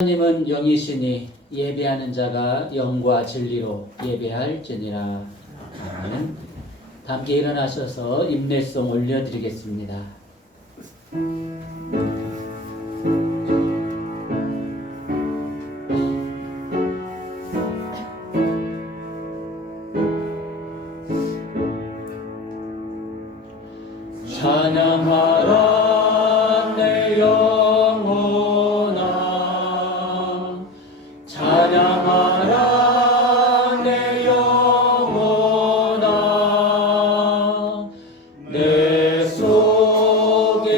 하나님은 영이시니 예배하는 자가 영과 진리로 예배할지니라. 아멘. 함께 일어나셔서 임례송 올려드리겠습니다. 찬양하라 내 영혼아, 찬양하라 내 영혼아, 내 속에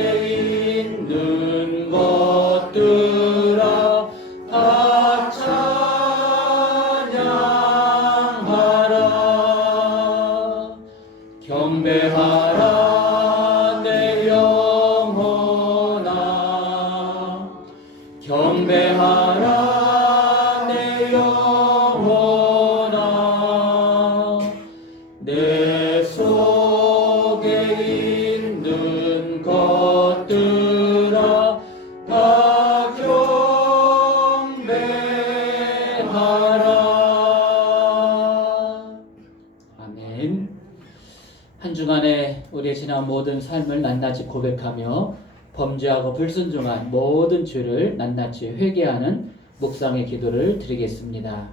있는 것들아 다 찬양하라. 경배하라 경배하라 내 영혼아, 내 속에 있는 것들아 다 경배하라. 아멘. 한 주간에 우리의 지난 모든 삶을 낱낱이 고백하며 범죄하고 불순종한 모든 죄를 낱낱이 회개하는 묵상의 기도를 드리겠습니다.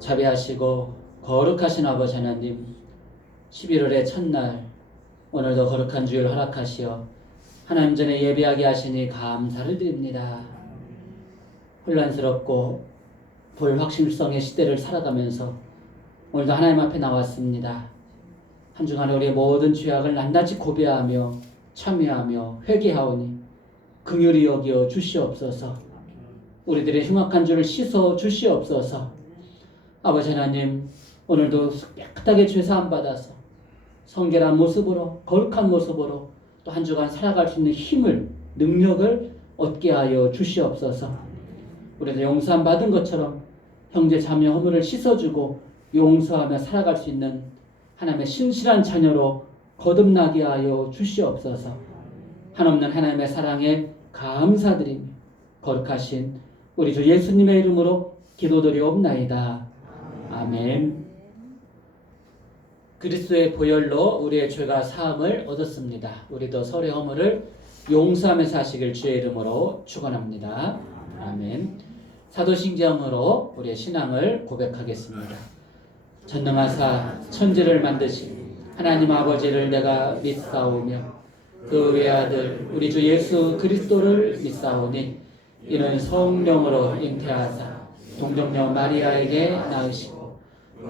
자비하시고 거룩하신 아버지 하나님, 11월의 첫날 오늘도 거룩한 주일 허락하시어 하나님 전에 예배하게 하시니 감사를 드립니다. 혼란스럽고 불확실성의 시대를 살아가면서 오늘도 하나님 앞에 나왔습니다. 한 주간에 우리의 모든 죄악을 낱낱이 고백하며 참여하며 회개하오니 긍휼히 여겨 주시옵소서. 우리들의 흉악한 죄를 씻어 주시옵소서. 아버지 하나님, 오늘도 깨끗하게 죄사함 받아서 성결한 모습으로, 거룩한 모습으로 또 한 주간 살아갈 수 있는 힘을, 능력을 얻게 하여 주시옵소서. 우리도 용서함 받은 것처럼 형제 자매 허물을 씻어주고 용서하며 살아갈 수 있는 하나님의 신실한 자녀로 거듭나게 하여 주시옵소서. 한없는 하나님의 사랑에 감사드리며 거룩하신 우리 주 예수님의 이름으로 기도드리옵나이다. 아멘. 그리스도의 보혈로 우리의 죄가 사함을 얻었습니다. 우리도 서로의 허물을 용서하며 사시길 주의 이름으로 축원합니다. 아멘. 사도신경으로 우리의 신앙을 고백하겠습니다. 전능하사 천지를 만드신 하나님 아버지를 내가 믿사오며 그 외아들 우리 주 예수 그리스도를 믿사오니 이는 성령으로 잉태하사 동정녀 마리아에게 낳으시고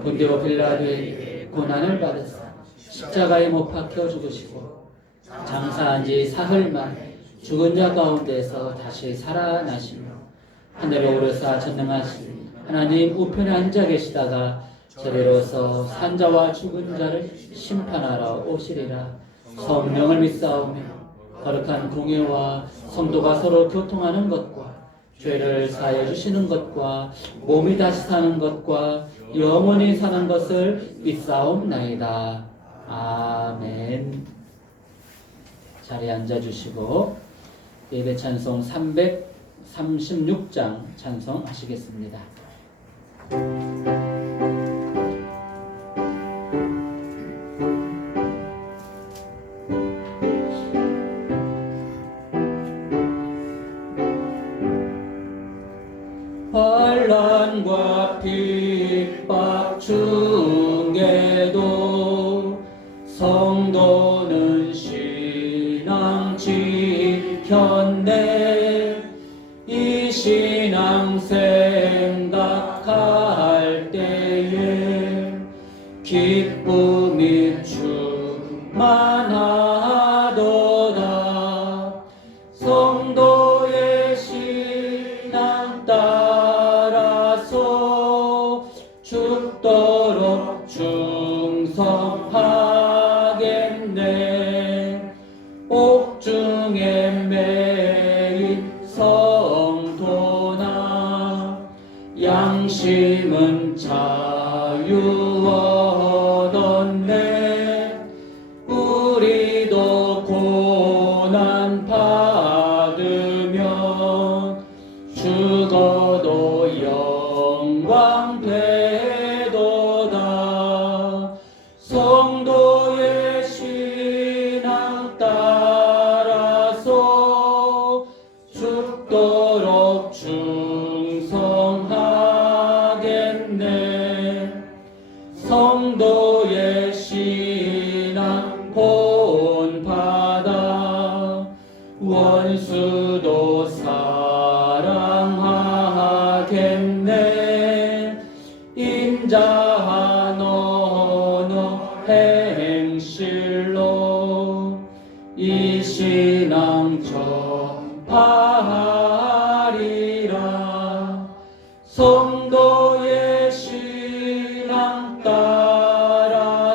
본디오 빌라도에게 고난을 받으사 십자가에 못 박혀 죽으시고 장사한 지 사흘 만에 죽은 자 가운데서 다시 살아나시며 하늘에 오르사 전능하신 하나님 우편에 앉아 계시다가 제대로서 산자와 죽은 자를 심판하러 오시리라. 성령을 믿사오며 거룩한 공예와 성도가 서로 교통하는 것과 죄를 사하여 주시는 것과 몸이 다시 사는 것과 영원히 사는 것을 믿사옵나이다. 아멘. 자리에 앉아주시고 예배 찬송 336장 찬송하시겠습니다. 환난과 핍박 중에도 성도는 신앙 지켰네. 이 신앙 생각할 때 기쁨이 충만하도다. 성도의 신앙 따라서 죽도록 충성하겠네. 옥중에 매인 성도나 양심은 자유 얻었네. 우리도 고난 받으면 죽어도 영광 되도다. 성도의 신앙 따라서 죽도록 충성하겠네. 성도의 신앙 본받아 원수도 사랑하겠네. 인자한 언어 행실로 이 신앙 전파하리라. 성도의 신앙 따라서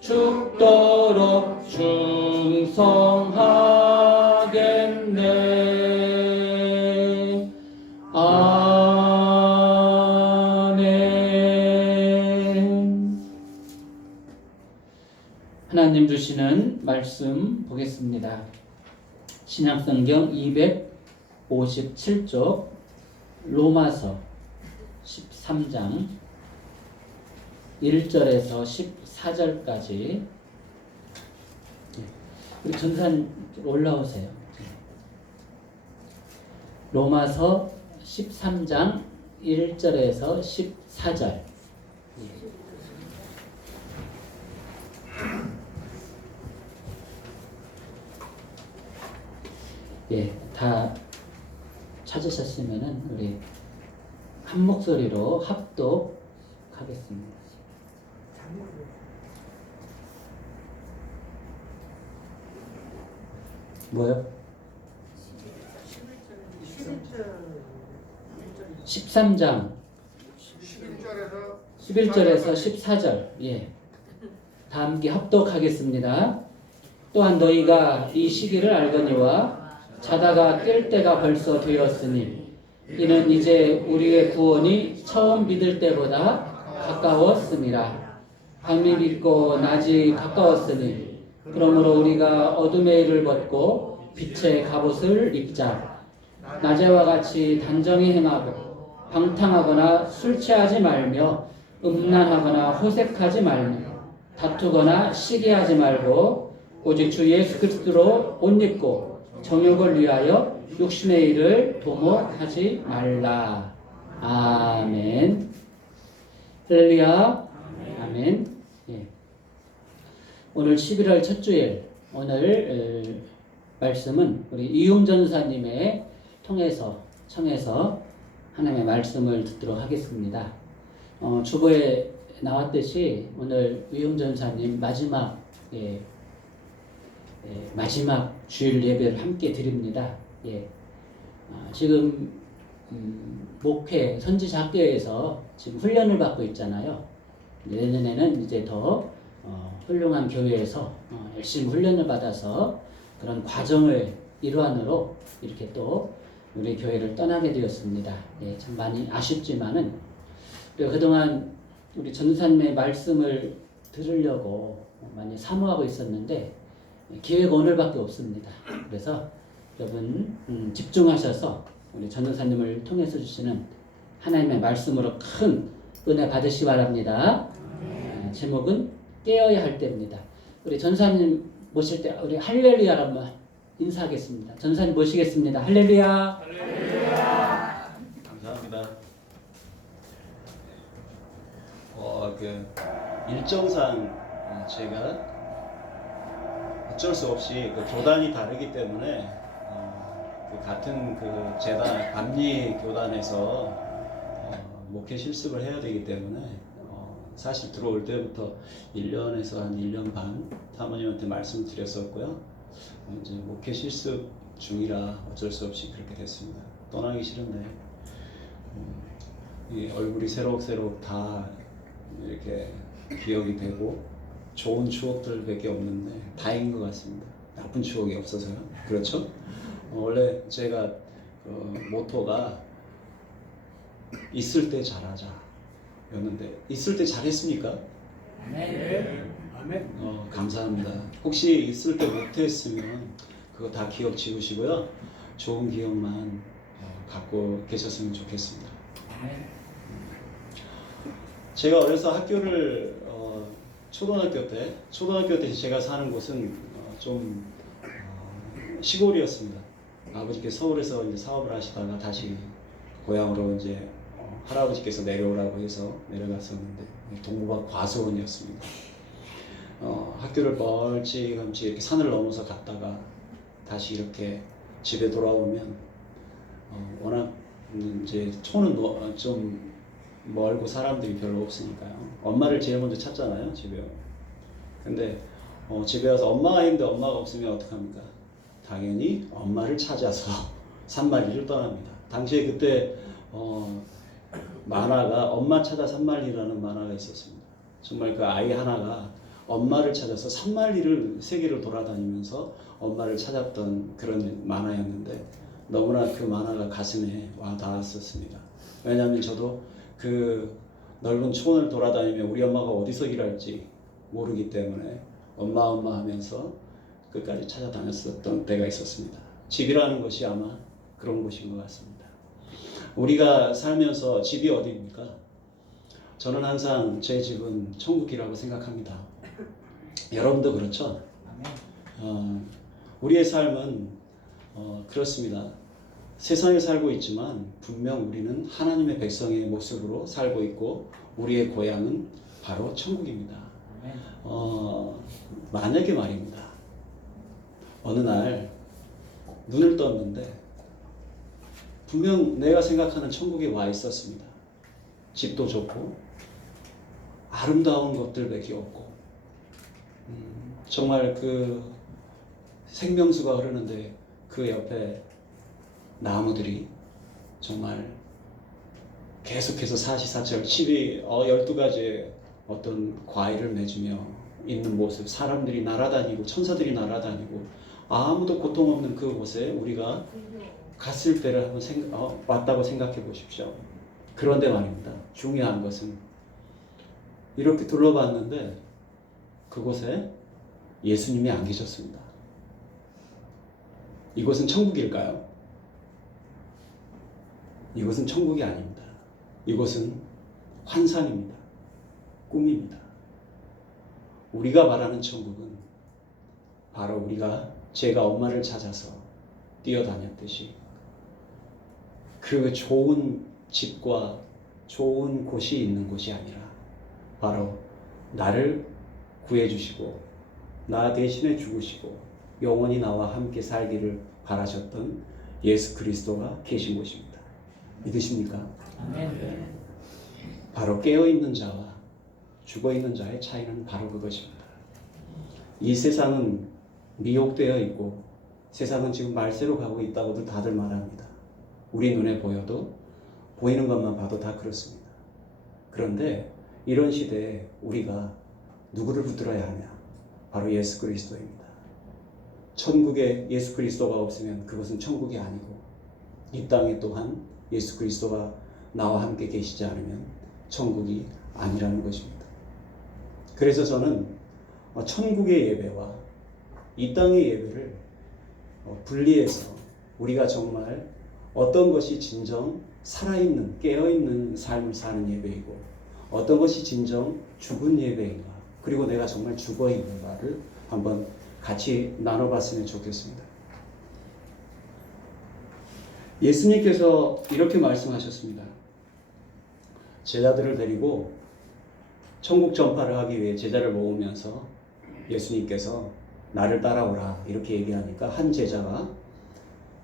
죽도록 충성하겠네. 아멘. 하나님 주시는 말씀 보겠습니다. 신약성경 257쪽 로마서 13장 1절에서 14절까지. 우리 전산 올라오세요. 로마서 13장 1절에서 14절. 예, 다 찾으셨으면은 우리 한 목소리로 합독하겠습니다. 뭐요? 13장 11절에서 14절. 예. 다 함께 합독하겠습니다. 또한 너희가 이 시기를 알거니와 자다가 깰 때가 벌써 되었으니 이는 이제 우리의 구원이 처음 믿을 때보다 가까웠음이라. 밤이 깊고 낮이 가까웠으니 그러므로 우리가 어둠의 일을 벗고 빛의 갑옷을 입자. 낮에와 같이 단정히 행하고 방탕하거나 술 취하지 말며 음란하거나 호색하지 말며 다투거나 시기하지 말고 오직 주 예수 그리스도로 옷 입고 정욕을 위하여 육신의 일을 도모하지 말라. 아멘. 할렐루야. 아멘. 예. 오늘 11월 첫 주일 오늘 말씀은 우리 이용 전사님의 청해서 하나님의 말씀을 듣도록 하겠습니다. 주보에 나왔듯이 오늘 이용 전사님 마지막 주일 예배를 함께 드립니다. 예. 지금 목회 선지자학교에서 지금 훈련을 받고 있잖아요. 내년에는 이제 더 훌륭한 교회에서 열심히 훈련을 받아서 그런 과정을 일환으로 이렇게 또 우리 교회를 떠나게 되었습니다. 예, 참 많이 아쉽지만은 그동안 우리 전사님의 말씀을 들으려고 많이 사모하고 있었는데 기회가 오늘밖에 없습니다. 그래서 여러분 집중하셔서 우리 전도사님을 통해서 주시는 하나님의 말씀으로 큰 은혜 받으시기 바랍니다. 제목은 깨어야 할 때입니다. 우리 전사님 모실 때 우리 할렐루야로 한번 인사하겠습니다. 전사님 모시겠습니다. 할렐루야. 할렐루야. 감사합니다. 일정상 제가 어쩔 수 없이 교단이 다르기 때문에 같은 재단 감리 교단에서 목회 실습을 해야 되기 때문에 사실 들어올 때부터 1년에서 한 1년 반 사모님한테 말씀을 드렸었고요. 이제 목회 실습 중이라 어쩔 수 없이 그렇게 됐습니다. 떠나기 싫은데 이 얼굴이 새록새록 다 이렇게 기억이 되고 좋은 추억들밖에 없는데 다행인 것 같습니다. 나쁜 추억이 없어서요. 그렇죠? 원래 제가 모토가 있을 때 잘하자 였는데 있을 때 잘했습니까? 네. 아멘. 감사합니다. 혹시 있을 때 못했으면 그거 다 기억 지우시고요. 좋은 기억만 갖고 계셨으면 좋겠습니다. 제가 어려서 학교를 초등학교 때 제가 사는 곳은 좀 시골이었습니다. 아버지께서 서울에서 이제 사업을 하시다가 다시 고향으로 이제 할아버지께서 내려오라고 해서 내려갔었는데 동부밭 과수원이었습니다. 학교를 멀찌감치 이렇게 산을 넘어서 갔다가 다시 이렇게 집에 돌아오면 워낙 이제 촌은 좀 멀고 사람들이 별로 없으니까요. 엄마를 제일 먼저 찾잖아요, 집에요. 근데 집에 와서 엄마가 있는데 엄마가 없으면 어떡합니까? 당연히 엄마를 찾아서 산만리를 떠납니다. 당시에 그때 만화가 엄마 찾아 산만리라는 만화가 있었습니다. 정말 그 아이 하나가 엄마를 찾아서 산만리를 세계를 돌아다니면서 엄마를 찾았던 그런 만화였는데 너무나 그 만화가 가슴에 와 닿았었습니다. 왜냐하면 저도 그 넓은 촌을 돌아다니며 우리 엄마가 어디서 일할지 모르기 때문에 엄마 하면서 끝까지 찾아다녔었던 때가 있었습니다. 집이라는 것이 아마 그런 곳인 것 같습니다. 우리가 살면서 집이 어디입니까? 저는 항상 제 집은 천국이라고 생각합니다. 여러분도 그렇죠? 우리의 삶은 그렇습니다. 세상에 살고 있지만 분명 우리는 하나님의 백성의 모습으로 살고 있고 우리의 고향은 바로 천국입니다. 만약에 말입니다. 어느 날 눈을 떴는데 분명 내가 생각하는 천국에 와 있었습니다. 집도 좋고 아름다운 것들밖에 없고 정말 그 생명수가 흐르는데 그 옆에 나무들이 정말 계속해서 사시사철 칩이 12가지의 어떤 과일을 맺으며 있는 모습, 사람들이 날아다니고 천사들이 날아다니고 아무도 고통 없는 그곳에 우리가 갔을 때를 한번 왔다고 생각해 보십시오. 그런데 말입니다. 중요한 것은 이렇게 둘러봤는데 그곳에 예수님이 안 계셨습니다. 이곳은 천국일까요? 이곳은 천국이 아닙니다. 이곳은 환상입니다. 꿈입니다. 우리가 말하는 천국은 바로 제가 엄마를 찾아서 뛰어다녔듯이 그 좋은 집과 좋은 곳이 있는 곳이 아니라 바로 나를 구해주시고 나 대신에 죽으시고 영원히 나와 함께 살기를 바라셨던 예수 그리스도가 계신 곳입니다. 믿으십니까? 아멘. 바로 깨어있는 자와 죽어있는 자의 차이는 바로 그것입니다. 이 세상은 미혹되어 있고 세상은 지금 말세로 가고 있다고도 다들 말합니다. 우리 눈에 보여도 보이는 것만 봐도 다 그렇습니다. 그런데 이런 시대에 우리가 누구를 붙들어야 하냐? 바로 예수 그리스도입니다. 천국에 예수 그리스도가 없으면 그것은 천국이 아니고 이 땅에 또한 예수 그리스도가 나와 함께 계시지 않으면 천국이 아니라는 것입니다. 그래서 저는 천국의 예배와 이 땅의 예배를 분리해서 우리가 정말 어떤 것이 진정 살아있는 깨어있는 삶을 사는 예배이고 어떤 것이 진정 죽은 예배인가 그리고 내가 정말 죽어있는가를 한번 같이 나눠봤으면 좋겠습니다. 예수님께서 이렇게 말씀하셨습니다. 제자들을 데리고 천국 전파를 하기 위해 제자를 모으면서 예수님께서 나를 따라오라 이렇게 얘기하니까 한 제자가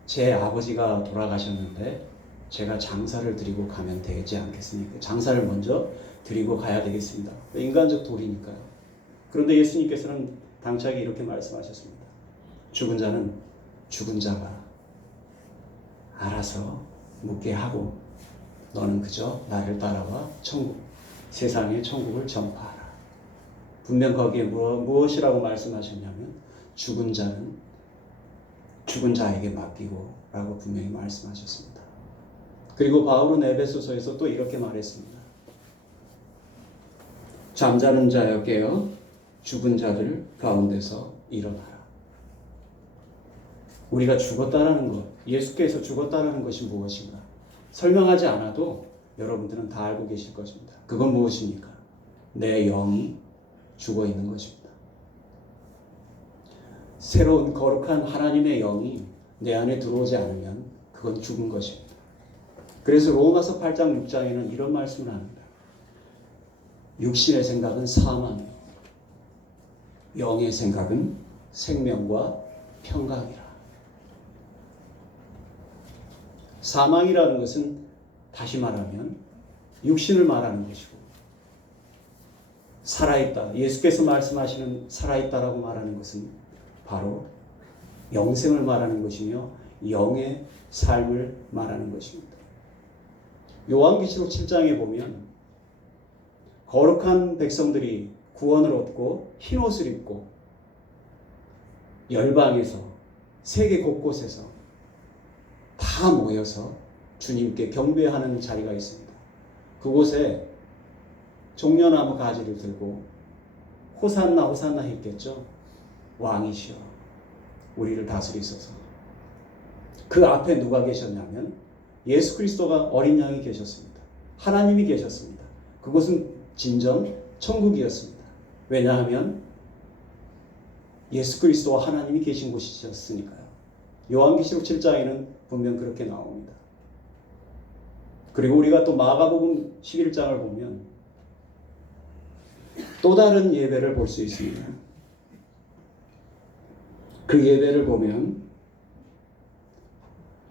제 아버지가 돌아가셨는데 제가 장사를 드리고 가면 되지 않겠습니까? 장사를 먼저 드리고 가야 되겠습니다. 인간적 도리니까요. 그런데 예수님께서는 당차게 이렇게 말씀하셨습니다. 죽은 자는 죽은 자가 알아서 묻게 하고 너는 그저 나를 따라와 천국, 세상의 천국을 전파하라. 분명 거기에 무엇이라고 말씀하셨냐면 죽은 자는 죽은 자에게 맡기고 라고 분명히 말씀하셨습니다. 그리고 바울은 에베소서에서 또 이렇게 말했습니다. 잠자는 자여 깨어 죽은 자들 가운데서 일어나라. 우리가 죽었다라는 것, 예수께서 죽었다라는 것이 무엇인가? 설명하지 않아도 여러분들은 다 알고 계실 것입니다. 그건 무엇입니까? 내 영이 죽어 있는 것입니다. 새로운 거룩한 하나님의 영이 내 안에 들어오지 않으면 그건 죽은 것입니다. 그래서 로마서 8장 6장에는 이런 말씀을 합니다. 육신의 생각은 사망이요 영의 생각은 생명과 평강이라. 사망이라는 것은 다시 말하면 육신을 말하는 것이고, 살아있다, 예수께서 말씀하시는 살아있다라고 말하는 것은 바로 영생을 말하는 것이며 영의 삶을 말하는 것입니다. 요한계시록 7장에 보면 거룩한 백성들이 구원을 얻고 흰옷을 입고 열방에서 세계 곳곳에서 다 모여서 주님께 경배하는 자리가 있습니다. 그곳에 종려나무 가지를 들고 호산나 호산나 했겠죠. 왕이시여 우리를 다스리소서. 그 앞에 누가 계셨냐면 예수 그리스도가 어린 양이 계셨습니다. 하나님이 계셨습니다. 그곳은 진정 천국이었습니다. 왜냐하면 예수 그리스도와 하나님이 계신 곳이셨으니까요. 요한계시록 7장에는 분명 그렇게 나옵니다. 그리고 우리가 또 마가복음 11장을 보면 또 다른 예배를 볼 수 있습니다. 그 예배를 보면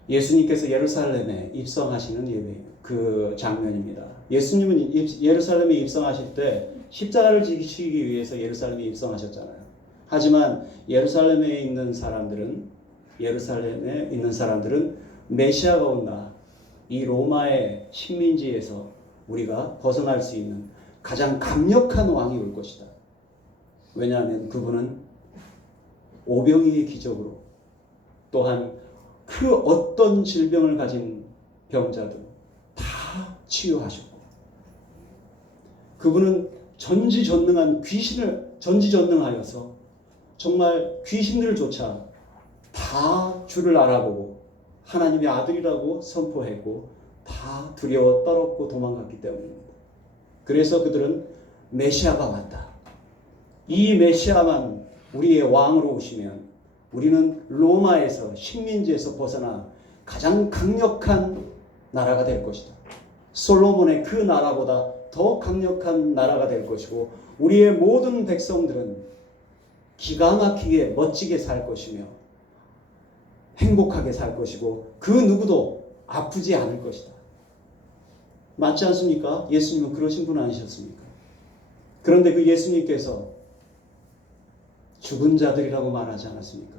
예수님께서 예루살렘에 입성하시는 예배, 그 장면입니다. 예수님은 예루살렘에 입성하실 때 십자가를 지키기 위해서 예루살렘에 입성하셨잖아요. 하지만 예루살렘에 있는 사람들은 메시아가 온다, 이 로마의 식민지에서 우리가 벗어날 수 있는 가장 강력한 왕이 올 것이다. 왜냐하면 그분은 오병이의 기적으로 또한 그 어떤 질병을 가진 병자도 다 치유하셨고, 그분은 전지전능하여서 정말 귀신들조차 다 주를 알아보고 하나님의 아들이라고 선포했고 다 두려워 떨었고 도망갔기 때문입니다. 그래서 그들은 메시아가 왔다, 이 메시아만 우리의 왕으로 오시면 우리는 로마에서 식민지에서 벗어나 가장 강력한 나라가 될 것이다. 솔로몬의 그 나라보다 더 강력한 나라가 될 것이고 우리의 모든 백성들은 기가 막히게 멋지게 살 것이며 행복하게 살 것이고 그 누구도 아프지 않을 것이다. 맞지 않습니까? 예수님은 그러신 분 아니셨습니까? 그런데 그 예수님께서 죽은 자들이라고 말하지 않았습니까?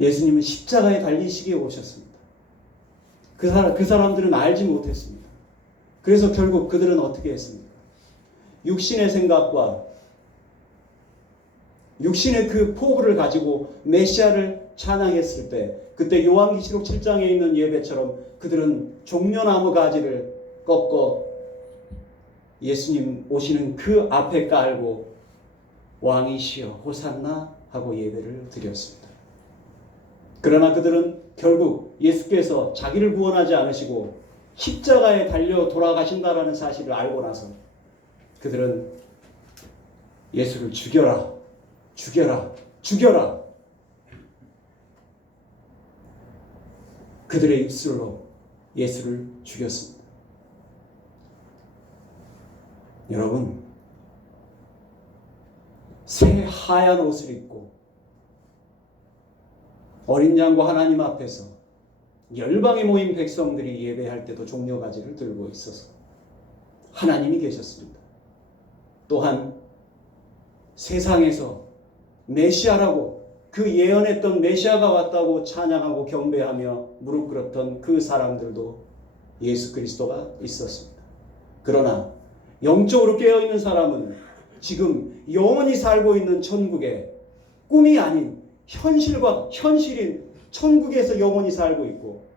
예수님은 십자가에 달리시기에 오셨습니다. 그 사람들은 알지 못했습니다. 그래서 결국 그들은 어떻게 했습니까? 육신의 생각과 육신의 그 포부를 가지고 메시아를 찬양했을 때, 그때 요한계시록 7장에 있는 예배처럼 그들은 종려나무 가지를 꺾어 예수님 오시는 그 앞에 깔고 왕이시여 호산나 하고 예배를 드렸습니다. 그러나 그들은 결국 예수께서 자기를 구원하지 않으시고 십자가에 달려 돌아가신다라는 사실을 알고 나서 그들은 예수를 죽여라, 죽여라, 죽여라. 그들의 입술로 예수를 죽였습니다. 여러분, 새 하얀 옷을 입고 어린 양과 하나님 앞에서 열방에 모인 백성들이 예배할 때도 종려가지를 들고 있어서 하나님이 계셨습니다. 또한 세상에서 메시아라고 그 예언했던 메시아가 왔다고 찬양하고 경배하며 무릎 꿇었던 그 사람들도 예수 그리스도가 있었습니다. 그러나 영적으로 깨어있는 사람은 지금 영원히 살고 있는 천국에 꿈이 아닌 현실인 천국에서 영원히 살고 있고,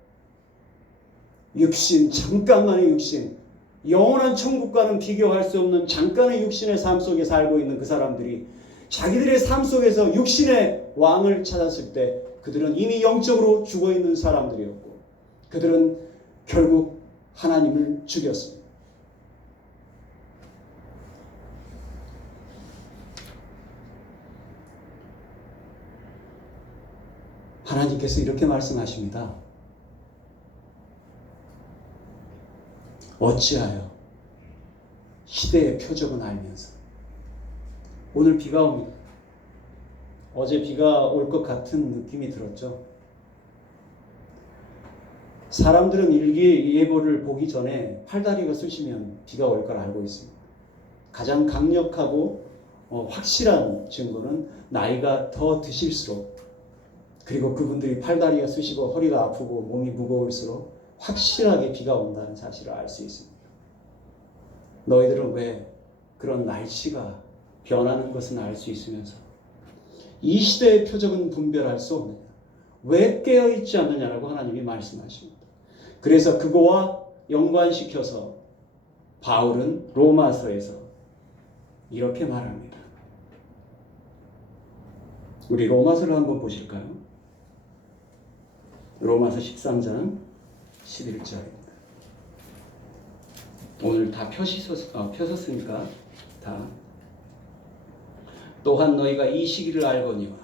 육신, 잠깐만의 육신, 영원한 천국과는 비교할 수 없는 잠깐의 육신의 삶 속에 살고 있는 그 사람들이 자기들의 삶 속에서 육신의 왕을 찾았을 때 그들은 이미 영적으로 죽어있는 사람들이었고, 그들은 결국 하나님을 죽였습니다. 하나님께서 이렇게 말씀하십니다. 어찌하여 시대의 표적은 알면서. 오늘 비가 옵니다. 어제 비가 올 것 같은 느낌이 들었죠. 사람들은 일기예보를 보기 전에 팔다리가 쑤시면 비가 올 걸 알고 있습니다. 가장 강력하고 확실한 증거는 나이가 더 드실수록, 그리고 그분들이 팔다리가 쑤시고 허리가 아프고 몸이 무거울수록 확실하게 비가 온다는 사실을 알 수 있습니다. 너희들은 왜 그런 날씨가 변하는 것은 알 수 있으면서 이 시대의 표적은 분별할 수 없느냐? 왜 깨어있지 않느냐라고 하나님이 말씀하십니다. 그래서 그거와 연관시켜서 바울은 로마서에서 이렇게 말합니다. 우리 로마서를 한번 보실까요? 로마서 13장 11절입니다. 오늘 다 펴셨으니까 다. 또한 너희가 이 시기를 알거니와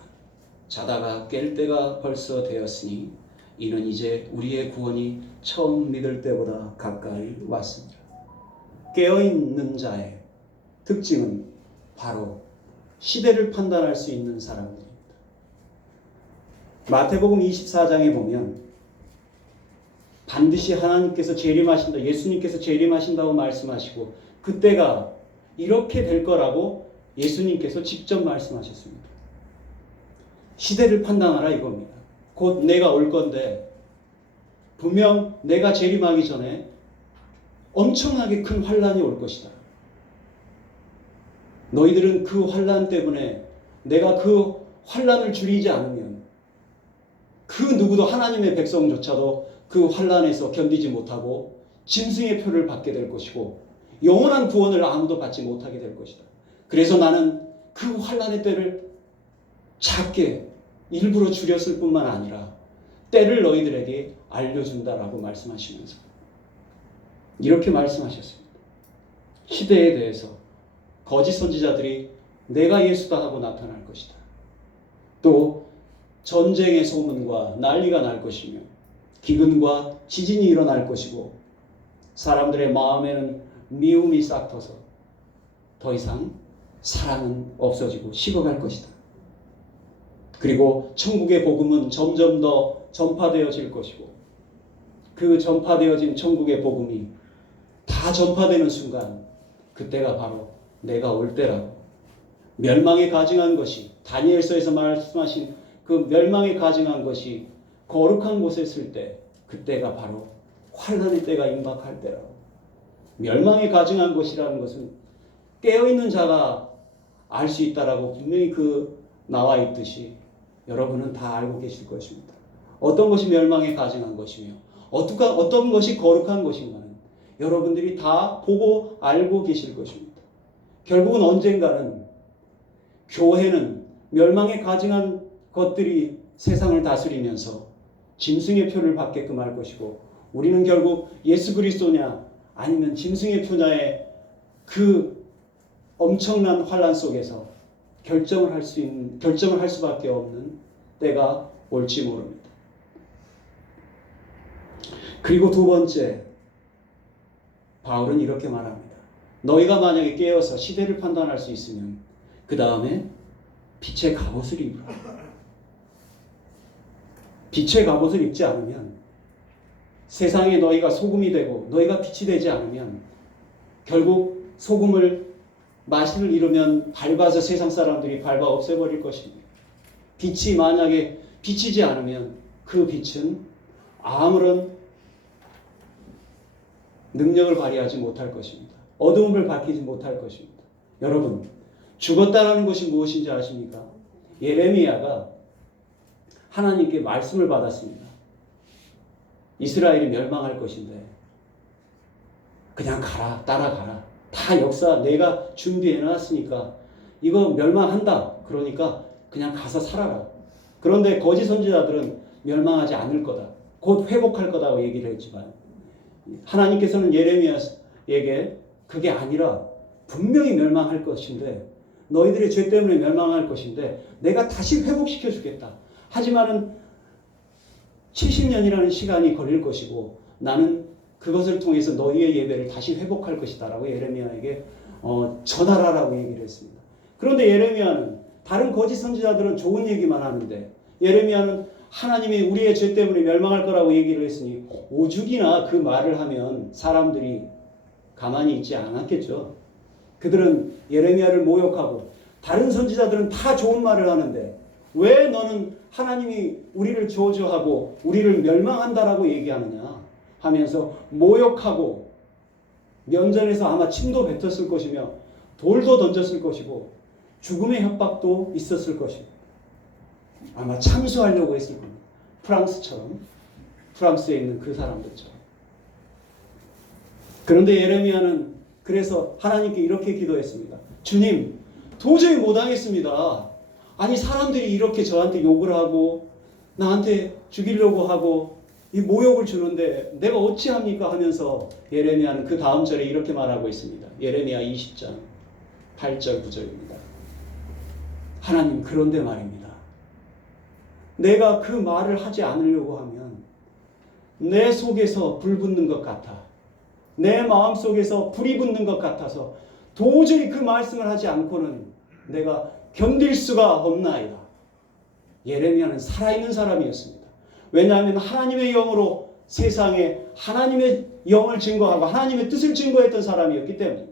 자다가 깰 때가 벌써 되었으니 이는 이제 우리의 구원이 처음 믿을 때보다 가까이 왔습니다. 깨어있는 자의 특징은 바로 시대를 판단할 수 있는 사람들입니다. 마태복음 24장에 보면 반드시 하나님께서 재림하신다, 예수님께서 재림하신다고 말씀하시고 그때가 이렇게 될 거라고 예수님께서 직접 말씀하셨습니다. 시대를 판단하라 이겁니다. 곧 내가 올 건데 분명 내가 재림하기 전에 엄청나게 큰 환란이 올 것이다. 너희들은 그 환란 때문에 내가 그 환란을 줄이지 않으면 그 누구도 하나님의 백성조차도 그 환란에서 견디지 못하고 짐승의 표를 받게 될 것이고 영원한 구원을 아무도 받지 못하게 될 것이다. 그래서 나는 그 환란의 때를 작게 일부러 줄였을 뿐만 아니라 때를 너희들에게 알려준다라고 말씀하시면서 이렇게 말씀하셨습니다. 시대에 대해서 거짓 선지자들이 내가 예수다 하고 나타날 것이다. 또 전쟁의 소문과 난리가 날 것이며 기근과 지진이 일어날 것이고 사람들의 마음에는 미움이 싹 터서 더 이상 사랑은 없어지고 식어갈 것이다. 그리고 천국의 복음은 점점 더 전파되어질 것이고 그 전파되어진 천국의 복음이 다 전파되는 순간 그때가 바로 내가 올 때라고. 멸망에 가증한 것이 다니엘서에서 말씀하신 그 멸망에 가증한 것이 거룩한 곳에 있을 때 그때가 바로 환난의 때가 임박할 때라고. 멸망에 가증한 것이라는 것은 깨어있는 자가 알 수 있다라고 분명히 나와 있듯이 여러분은 다 알고 계실 것입니다. 어떤 것이 멸망에 가증한 것이며 어떤 것이 거룩한 것인가는 여러분들이 다 보고 알고 계실 것입니다. 결국은 언젠가는 교회는 멸망에 가증한 것들이 세상을 다스리면서 짐승의 표를 받게끔 할 것이고 우리는 결국 예수 그리스도냐 아니면 짐승의 표냐의 그 엄청난 환란 속에서 결정을 할 수밖에 없는 때가 올지 모릅니다. 그리고 두 번째, 바울은 이렇게 말합니다. 너희가 만약에 깨어서 시대를 판단할 수 있으면 그 다음에 빛의 갑옷을 입으라. 빛의 갑옷을 입지 않으면 세상에 너희가 소금이 되고 너희가 빛이 되지 않으면 결국 소금을 맛을 잃으면 밟아서 세상 사람들이 밟아 없애버릴 것입니다. 빛이 만약에 비치지 않으면 그 빛은 아무런 능력을 발휘하지 못할 것입니다. 어두움을 밝히지 못할 것입니다. 여러분, 죽었다라는 것이 무엇인지 아십니까? 예레미야가 하나님께 말씀을 받았습니다. 이스라엘이 멸망할 것인데 그냥 가라, 따라가라. 다 역사 내가 준비해놨으니까 이거 멸망한다. 그러니까 그냥 가서 살아라. 그런데 거짓 선지자들은 멸망하지 않을 거다. 곧 회복할 거다고 얘기를 했지만 하나님께서는 예레미야에게 그게 아니라 분명히 멸망할 것인데 너희들의 죄 때문에 멸망할 것인데 내가 다시 회복시켜 주겠다. 하지만은 70년이라는 시간이 걸릴 것이고 나는 그것을 통해서 너희의 예배를 다시 회복할 것이다 라고 예레미야에게 전하라라고 얘기를 했습니다. 그런데 예레미야는 다른 거짓 선지자들은 좋은 얘기만 하는데 예레미야는 하나님이 우리의 죄 때문에 멸망할 거라고 얘기를 했으니 오죽이나 그 말을 하면 사람들이 가만히 있지 않았겠죠. 그들은 예레미야를 모욕하고 다른 선지자들은 다 좋은 말을 하는데 왜 너는 하나님이 우리를 저주하고 우리를 멸망한다라고 얘기하느냐 하면서 모욕하고 면전에서 아마 침도 뱉었을 것이며 돌도 던졌을 것이고 죽음의 협박도 있었을 것이고 아마 참수하려고 했을 겁니다. 프랑스처럼 프랑스에 있는 그 사람들처럼. 그런데 예레미야는 그래서 하나님께 이렇게 기도했습니다. 주님, 도저히 못하겠습니다. 아니 사람들이 이렇게 저한테 욕을 하고 나한테 죽이려고 하고 이 모욕을 주는데 내가 어찌합니까 하면서 예레미야는 그 다음 절에 이렇게 말하고 있습니다. 예레미야 20장 8절 9절입니다. 하나님 그런데 말입니다. 내가 그 말을 하지 않으려고 하면 내 속에서 불 붙는 것 같아. 내 마음 속에서 불이 붙는 것 같아서 도저히 그 말씀을 하지 않고는 내가 견딜 수가 없나이다. 예레미야는 살아있는 사람이었습니다. 왜냐하면 하나님의 영으로 세상에 하나님의 영을 증거하고 하나님의 뜻을 증거했던 사람이었기 때문입니다.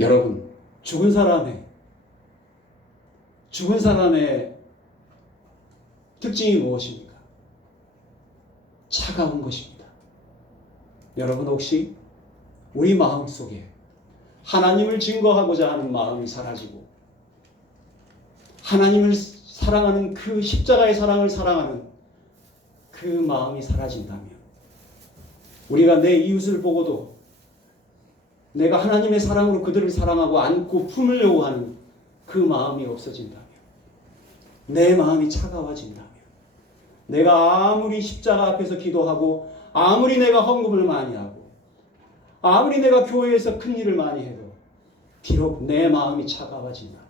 여러분, 죽은 사람의 특징이 무엇입니까? 차가운 것입니다. 여러분 혹시 우리 마음속에 하나님을 증거하고자 하는 마음이 사라지고 하나님을 사랑하는 그 십자가의 사랑을 사랑하는 그 마음이 사라진다면 우리가 내 이웃을 보고도 내가 하나님의 사랑으로 그들을 사랑하고 안고 품으려고 하는 그 마음이 없어진다면 내 마음이 차가워진다면 내가 아무리 십자가 앞에서 기도하고 아무리 내가 헌금을 많이 하고 아무리 내가 교회에서 큰 일을 많이 해도 비록 내 마음이 차가워진다면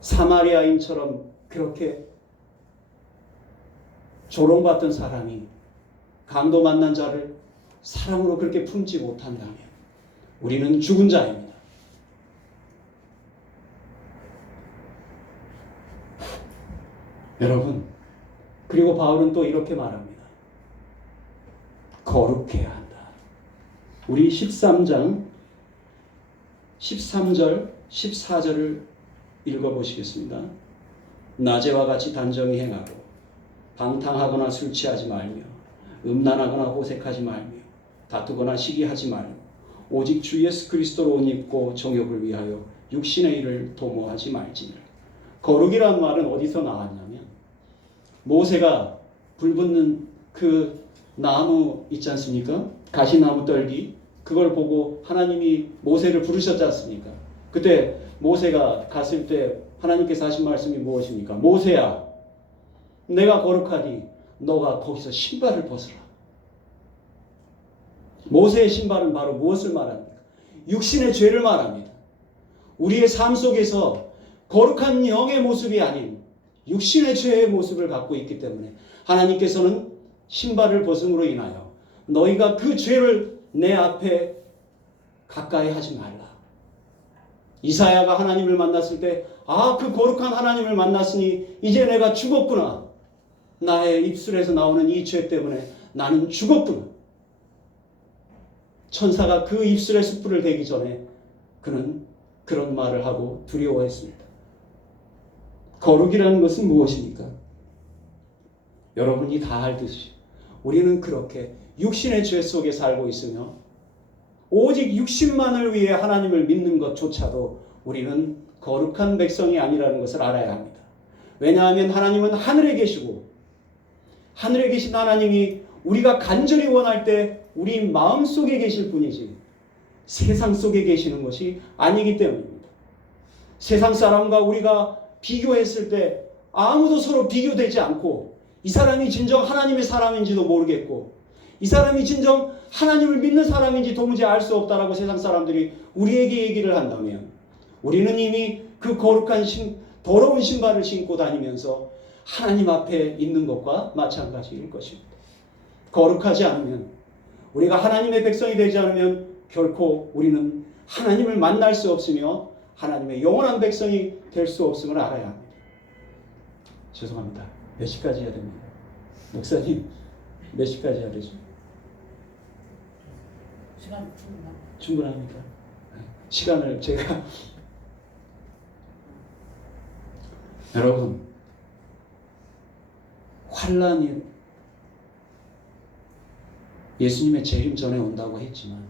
사마리아인처럼 그렇게 조롱받던 사람이 강도 만난 자를 사랑으로 그렇게 품지 못한다면 우리는 죽은 자입니다. 여러분, 그리고 바울은 또 이렇게 말합니다. 거룩해야 한다. 우리 13장 13절 14절을 읽어보시겠습니다. 낮에와 같이 단정히 행하고 방탕하거나 술 취하지 말며 음란하거나 호색하지 말며 다투거나 시기하지 말고 오직 주 예수 그리스도로 옷 입고 정욕을 위하여 육신의 일을 도모하지 말지니라. 거룩이라는 말은 어디서 나왔냐면 모세가 불 붙는 그 나무 있지 않습니까? 가시나무 떨기 그걸 보고 하나님이 모세를 부르셨지 않습니까? 그때 모세가 갔을 때 하나님께서 하신 말씀이 무엇입니까? 모세야, 내가 거룩하니 너가 거기서 신발을 벗으라. 모세의 신발은 바로 무엇을 말합니까? 육신의 죄를 말합니다. 우리의 삶 속에서 거룩한 영의 모습이 아닌 육신의 죄의 모습을 갖고 있기 때문에 하나님께서는 신발을 벗음으로 인하여 너희가 그 죄를 내 앞에 가까이 하지 말라. 이사야가 하나님을 만났을 때 그 거룩한 하나님을 만났으니 이제 내가 죽었구나. 나의 입술에서 나오는 이 죄 때문에 나는 죽었구나. 천사가 그 입술에 숯불을 대기 전에 그는 그런 말을 하고 두려워했습니다. 거룩이라는 것은 무엇입니까? 여러분이 다 알듯이 우리는 그렇게 육신의 죄 속에 살고 있으며 오직 육신만을 위해 하나님을 믿는 것조차도 우리는 거룩한 백성이 아니라는 것을 알아야 합니다. 왜냐하면 하나님은 하늘에 계시고 하늘에 계신 하나님이 우리가 간절히 원할 때 우리 마음속에 계실 분이지 세상 속에 계시는 것이 아니기 때문입니다. 세상 사람과 우리가 비교했을 때 아무도 서로 비교되지 않고 이 사람이 진정 하나님의 사람인지도 모르겠고 이 사람이 진정 하나님을 믿는 사람인지 도무지 알 수 없다라고 세상 사람들이 우리에게 얘기를 한다면 우리는 이미 그 거룩한 더러운 신발을 신고 다니면서 하나님 앞에 있는 것과 마찬가지일 것입니다. 거룩하지 않으면 우리가 하나님의 백성이 되지 않으면 결코 우리는 하나님을 만날 수 없으며 하나님의 영원한 백성이 될 수 없음을 알아야 합니다. 죄송합니다. 몇 시까지 해야 됩니다. 목사님 몇 시까지 해야 되죠? 시간 충분합니다. 시간을 제가 여러분 환란이 예수님의 재림 전에 온다고 했지만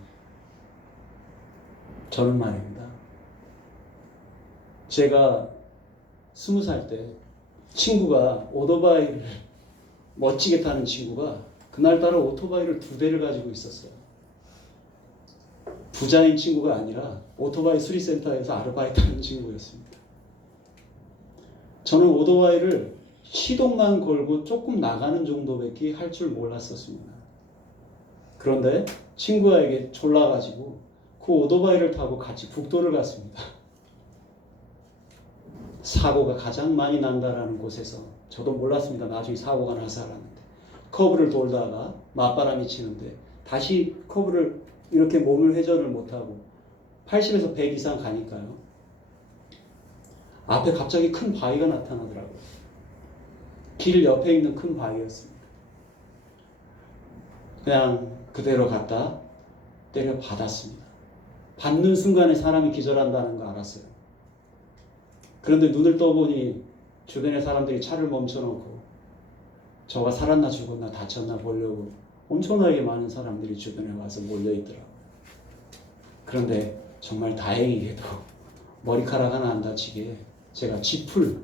저는 말입니다. 제가 20살 때 친구가 오토바이를 멋지게 타는 친구가 그날따라 오토바이를 2대를 가지고 있었어요. 부자인 친구가 아니라 오토바이 수리센터에서 아르바이트하는 친구였습니다. 저는 오토바이를 시동만 걸고 조금 나가는 정도밖에 할 줄 몰랐었습니다. 그런데 친구에게 졸라가지고 그 오토바이를 타고 같이 북도를 갔습니다. 사고가 가장 많이 난다라는 곳에서 저도 몰랐습니다. 나중에 사고가 나서 알았는데 커브를 돌다가 맞바람이 치는데 다시 커브를 이렇게 몸을 회전을 못하고 80에서 100 이상 가니까요. 앞에 갑자기 큰 바위가 나타나더라고요. 길 옆에 있는 큰 바위였습니다. 그냥 그대로 갔다 때려 받았습니다. 받는 순간에 사람이 기절한다는 거 알았어요. 그런데 눈을 떠보니 주변의 사람들이 차를 멈춰놓고 저가 살았나 죽었나 다쳤나 보려고 엄청나게 많은 사람들이 주변에 와서 몰려있더라고요. 그런데 정말 다행히게도 머리카락 하나 안 다치게 제가 쥐풀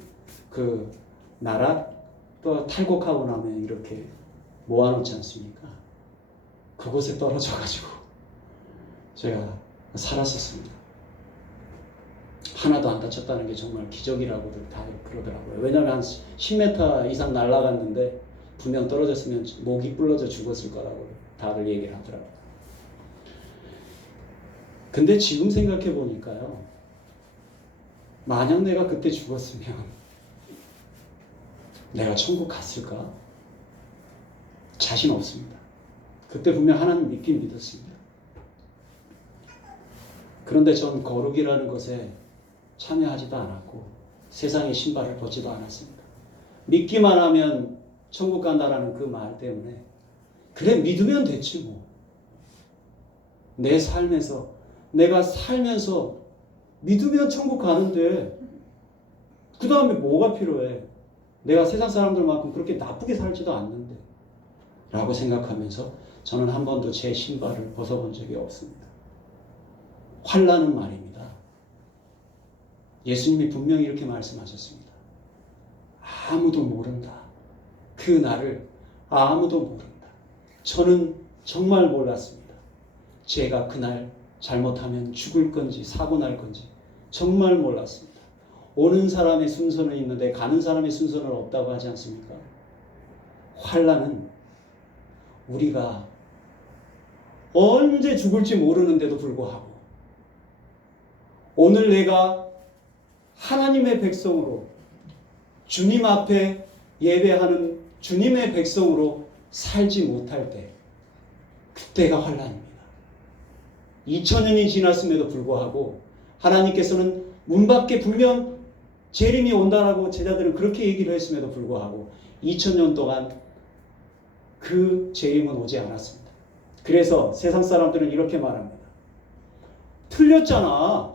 그 나락 또 탈곡하고 나면 이렇게 모아놓지 않습니까? 그곳에 떨어져가지고 제가 살았었습니다. 하나도 안 다쳤다는 게 정말 기적이라고들 다 그러더라고요. 왜냐하면 한 10m 이상 날아갔는데 분명 떨어졌으면 목이 불러져 죽었을 거라고 다들 얘기를 하더라고요. 근데 지금 생각해 보니까요. 만약 내가 그때 죽었으면 내가 천국 갔을까? 자신 없습니다. 그때 분명 하나님 믿긴 믿었습니다. 그런데 전 거룩이라는 것에 참여하지도 않았고 세상의 신발을 벗지도 않았습니다. 믿기만 하면 천국 간다라는 그 말 때문에 그래 믿으면 됐지 뭐. 내 삶에서 내가 살면서 믿으면 천국 가는데 그 다음에 뭐가 필요해? 내가 세상 사람들만큼 그렇게 나쁘게 살지도 않는데 라고 생각하면서 저는 한 번도 제 신발을 벗어본 적이 없습니다. 환난은 말입니다. 예수님이 분명히 이렇게 말씀하셨습니다. 아무도 모른다. 그 날을 아무도 모른다. 저는 정말 몰랐습니다. 제가 그날 잘못하면 죽을 건지 사고 날 건지 정말 몰랐습니다. 오는 사람의 순서는 있는데 가는 사람의 순서는 없다고 하지 않습니까? 환난은 우리가 언제 죽을지 모르는데도 불구하고 오늘 내가 하나님의 백성으로 주님 앞에 예배하는 주님의 백성으로 살지 못할 때 그때가 환난입니다. 2000년이 지났음에도 불구하고 하나님께서는 문 밖에 분명 재림이 온다라고 제자들은 그렇게 얘기를 했음에도 불구하고 2000년 동안 그 재림은 오지 않았습니다. 그래서 세상 사람들은 이렇게 말합니다. 틀렸잖아.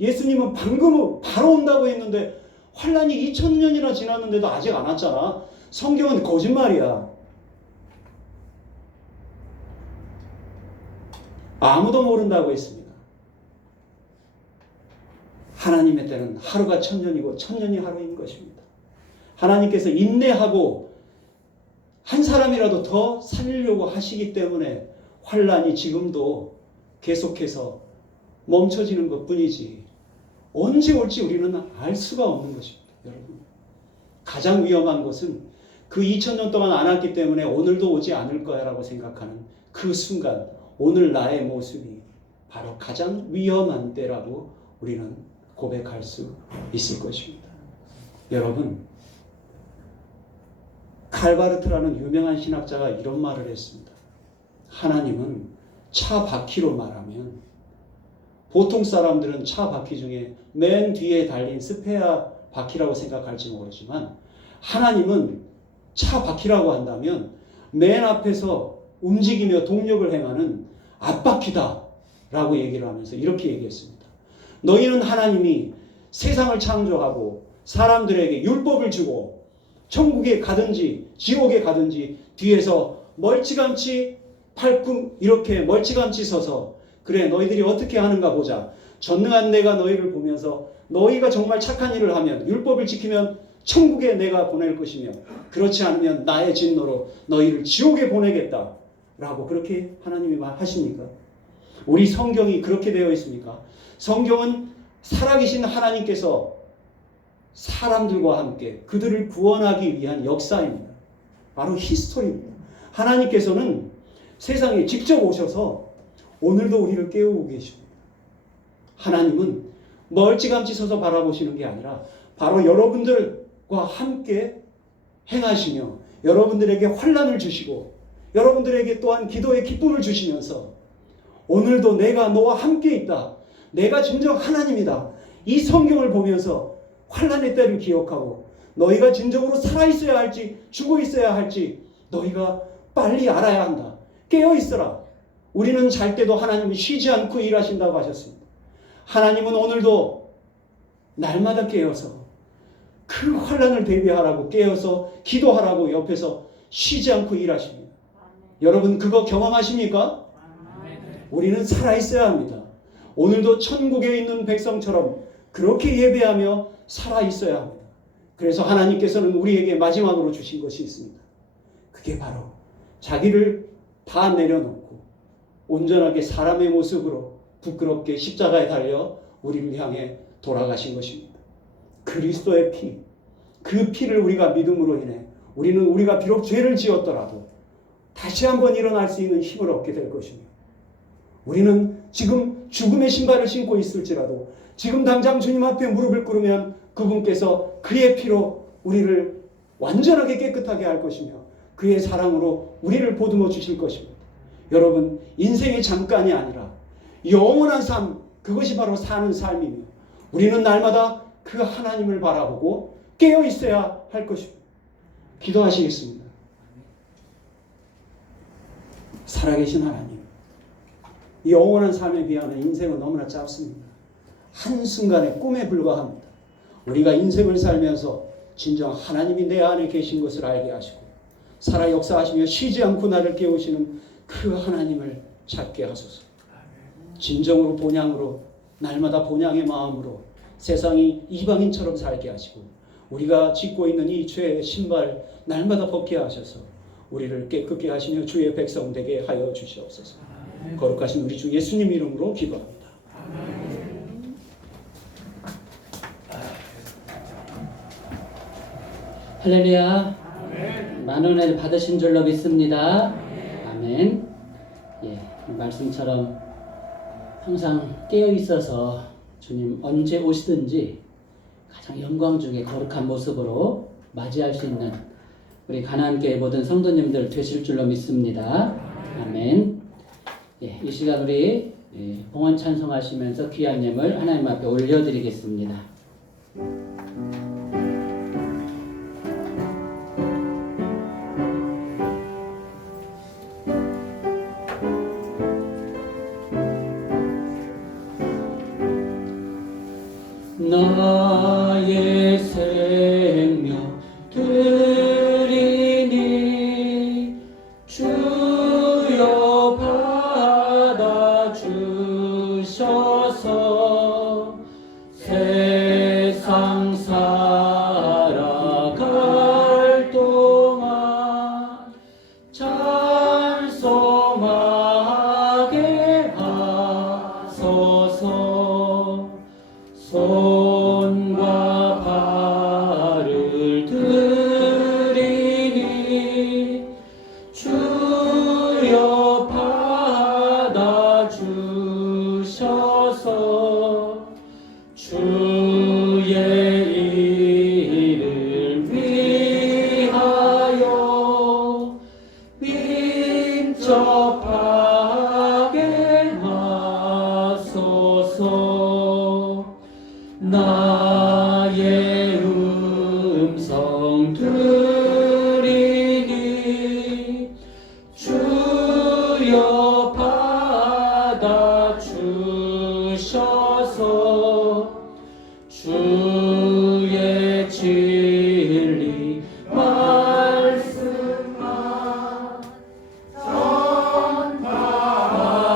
예수님은 방금 바로 온다고 했는데 환란이 2000년이나 지났는데도 아직 안 왔잖아. 성경은 거짓말이야. 아무도 모른다고 했습니다. 하나님의 때는 하루가 1000년이고 1000년이 하루인 것입니다. 하나님께서 인내하고 한 사람이라도 더 살리려고 하시기 때문에 환란이 지금도 계속해서 멈춰지는 것뿐이지 언제 올지 우리는 알 수가 없는 것입니다. 여러분, 가장 위험한 것은 그 2000년 동안 안 왔기 때문에 오늘도 오지 않을 거야라고 생각하는 그 순간, 오늘 나의 모습이 바로 가장 위험한 때라고 우리는 고백할 수 있을 것입니다. 여러분, 칼바르트라는 유명한 신학자가 이런 말을 했습니다. 하나님은 차 바퀴로 말하면 보통 사람들은 차 바퀴 중에 맨 뒤에 달린 스페어 바퀴라고 생각할지 모르지만 하나님은 차 바퀴라고 한다면 맨 앞에서 움직이며 동력을 행하는 앞바퀴다 라고 얘기를 하면서 이렇게 얘기했습니다. 너희는 하나님이 세상을 창조하고 사람들에게 율법을 주고 천국에 가든지 지옥에 가든지 뒤에서 멀찌감치 팔꿈 이렇게 멀찌감치 서서 그래 너희들이 어떻게 하는가 보자. 전능한 내가 너희를 보면서 너희가 정말 착한 일을 하면 율법을 지키면 천국에 내가 보낼 것이며 그렇지 않으면 나의 진노로 너희를 지옥에 보내겠다 라고 그렇게 하나님이 말하십니까? 우리 성경이 그렇게 되어 있습니까? 성경은 살아계신 하나님께서 사람들과 함께 그들을 구원하기 위한 역사입니다. 바로 히스토리입니다. 하나님께서는 세상에 직접 오셔서 오늘도 우리를 깨우고 계십니다. 하나님은 멀찌감치 서서 바라보시는 게 아니라 바로 여러분들과 함께 행하시며 여러분들에게 환난을 주시고 여러분들에게 또한 기도의 기쁨을 주시면서 오늘도 내가 너와 함께 있다. 내가 진정 하나님이다. 이 성경을 보면서 환난의 때를 기억하고 너희가 진정으로 살아있어야 할지 죽어 있어야 할지 너희가 빨리 알아야 한다. 깨어 있어라. 우리는 잘 때도 하나님은 쉬지 않고 일하신다고 하셨습니다. 하나님은 오늘도 날마다 깨어서 그 환난을 대비하라고 깨어서 기도하라고 옆에서 쉬지 않고 일하십니다. 여러분 그거 경험하십니까? 우리는 살아있어야 합니다. 오늘도 천국에 있는 백성처럼 그렇게 예배하며 살아있어야 합니다. 그래서 하나님께서는 우리에게 마지막으로 주신 것이 있습니다. 그게 바로 자기를 다 내려놓고 온전하게 사람의 모습으로 부끄럽게 십자가에 달려 우리를 향해 돌아가신 것입니다. 그리스도의 피, 그 피를 우리가 믿음으로 인해 우리는 우리가 비록 죄를 지었더라도 다시 한번 일어날 수 있는 힘을 얻게 될 것입니다. 우리는 지금 죽음의 신발을 신고 있을지라도 지금 당장 주님 앞에 무릎을 꿇으면 그분께서 그의 피로 우리를 완전하게 깨끗하게 할 것이며 그의 사랑으로 우리를 보듬어 주실 것입니다. 여러분 인생이 잠깐이 아니라 영원한 삶, 그것이 바로 사는 삶이며 우리는 날마다 그 하나님을 바라보고 깨어 있어야 할 것입니다. 기도하시겠습니다. 살아계신 하나님, 이 영원한 삶에 비하면 인생은 너무나 짧습니다. 한순간의 꿈에 불과합니다. 우리가 인생을 살면서 진정 하나님이 내 안에 계신 것을 알게 하시고 살아 역사하시며 쉬지 않고 나를 깨우시는 그 하나님을 찾게 하소서. 진정으로 본향으로 날마다 본향의 마음으로 세상이 이방인처럼 살게 하시고 우리가 짓고 있는 이 죄의 신발 날마다 벗게 하셔서 우리를 깨끗게 하시며 주의 백성 되게 하여 주시옵소서. 거룩하신 우리 주 예수님 이름으로 기도합니다. 할렐루야. 많은 은혜를 받으신 줄로 믿습니다. 아멘. 예, 이 말씀처럼 항상 깨어 있어서 주님 언제 오시든지 가장 영광 중에 거룩한 모습으로 맞이할 수 있는 우리 가나안교회 모든 성도님들 되실 줄로 믿습니다. 아멘. 예, 이 시간 우리 봉헌 찬송하시면서 귀한 예물 하나님 앞에 올려드리겠습니다. 나의 생명 드리니 주여 받아주셔서 세상 살아갈 동안 찬송하게 하소서. 손과 발을 드리니 주여 받아주셔서 주의 일을 위하여 민첩하게 하소서. 나의 음성 들으니 주여 받아주셔서 주의 진리 말씀만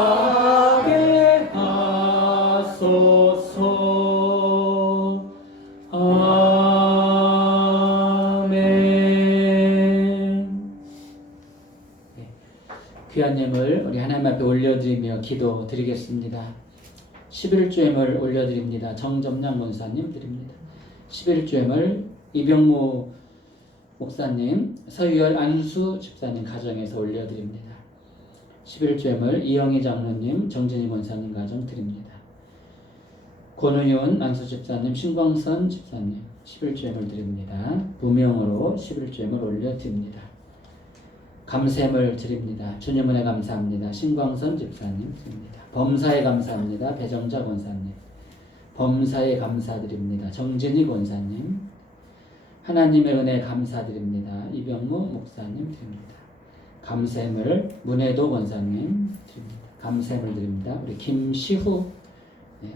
전하게 하소서. 아멘. 귀한 예물 우리 하나님 앞에 올려드리며 기도 드리겠습니다. 11주 예물 올려드립니다. 정점량 권사님 드립니다. 11주 예물 이병무 목사님, 서유열 안수 집사님 가정에서 올려드립니다. 11주 예물 이영희 장로님, 정진희 권사님 가정 드립니다. 권의원 안수 집사님, 신광선 집사님 11주 예물 드립니다. 부명으로 11주 예물 올려드립니다. 감샘을 드립니다. 주님 은혜 감사합니다. 신광선 집사님 드립니다. 범사에 감사합니다. 배정자 권사님. 범사에 감사드립니다. 정진희 권사님. 하나님의 은혜 감사드립니다. 이병무 목사님 드립니다. 감샘을 문혜도 권사님 드립니다. 감샘을 드립니다. 우리 김시후